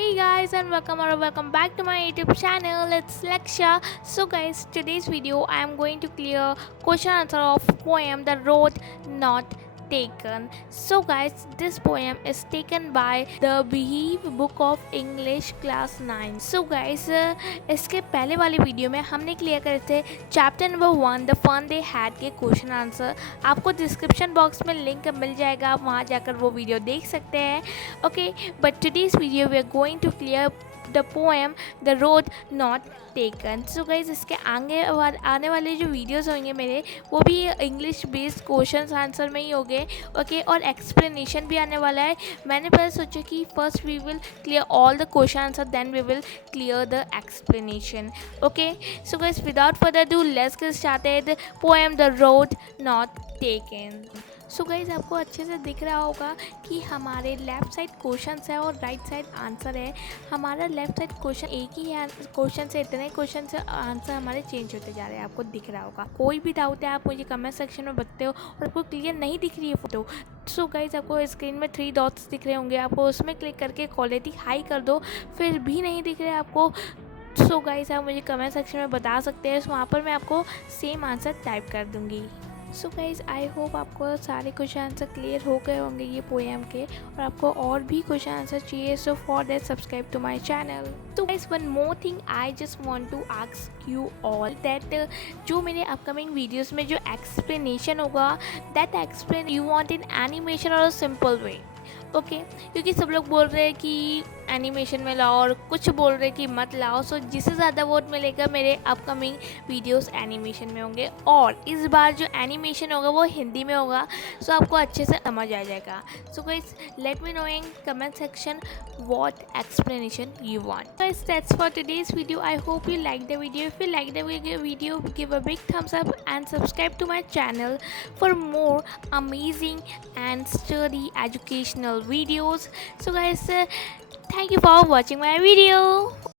Hey guys, and welcome back to my YouTube channel. It's Leksha. So guys, today's video I am going to clear question answer of poem The Road Not Taken. So guys, this poem is taken by the beehive book of English class 9. So guys, इसके पहले वाले video में हमने clear करे थे chapter number 1 the fun they had के question answer. आपको description box में लिंक मिल जाएगा, आप वहाँ जाकर वो वीडियो देख सकते हैं. Okay, but today's video we are going to clear the poem The Road Not Taken. So guys, इसके आने वाले जो वीडियोस होंगे मेरे, वो भी इंग्लिश बेस्ड क्वेश्चन आंसर में ही होंगे. ओके, और एक्सप्लेनेशन भी आने वाला है. मैंने पहले सोचा कि first we will clear all the question answer, then we will clear the explanation. Okay, so guys without further do let's get started. Poem the road not taken. So guys, आपको अच्छे से दिख रहा होगा कि हमारे लेफ़्ट साइड क्वेश्चन है और राइट साइड आंसर है. हमारा लेफ़्ट साइड क्वेश्चन एक ही है, क्वेश्चन से इतने क्वेश्चन से आंसर हमारे चेंज होते जा रहे हैं. आपको दिख रहा होगा. कोई भी डाउट है आप मुझे कमेंट सेक्शन में बताते हो. और आपको क्लियर नहीं दिख रही है फोटो, सो गाइज आपको स्क्रीन में 3 डॉट्स दिख रहे होंगे, आपको उसमें क्लिक करके क्वालिटी हाई कर दो. फिर भी नहीं दिख रहे आपको, सो गाइज आप मुझे कमेंट सेक्शन में बता सकते हैं. वहाँ पर मैं आपको सेम आंसर टाइप कर दूँगी. सो गाइज़, आई होप आपको सारे क्वेश्चन आंसर क्लियर हो गए होंगे ये पोएम के, और आपको और भी क्वेश्चन आंसर चाहिए. So for that subscribe to my channel. तो guys, one more thing I just want to ask you all that जो मेरे अपकमिंग वीडियोस में जो एक्सप्लेनेशन होगा, that explain you want in animation और सिंपल वे. ओके, क्योंकि सब लोग बोल रहे हैं कि एनिमेशन में लाओ और कुछ बोल रहे हैं कि मत लाओ. सो जिससे ज़्यादा वोट मिलेगा मेरे अपकमिंग वीडियोस एनिमेशन में होंगे, और इस बार जो एनिमेशन होगा वो हिंदी में होगा. सो आपको अच्छे से समझ आ जाएगा. So guys, let me know in comment section what explanation you want. Guys, that's for today's video. I hope you like the video. If you like the video, give a big thumbs up and subscribe to my channel for more amazing and sturdy educational videos. So guys, thank you for watching my video.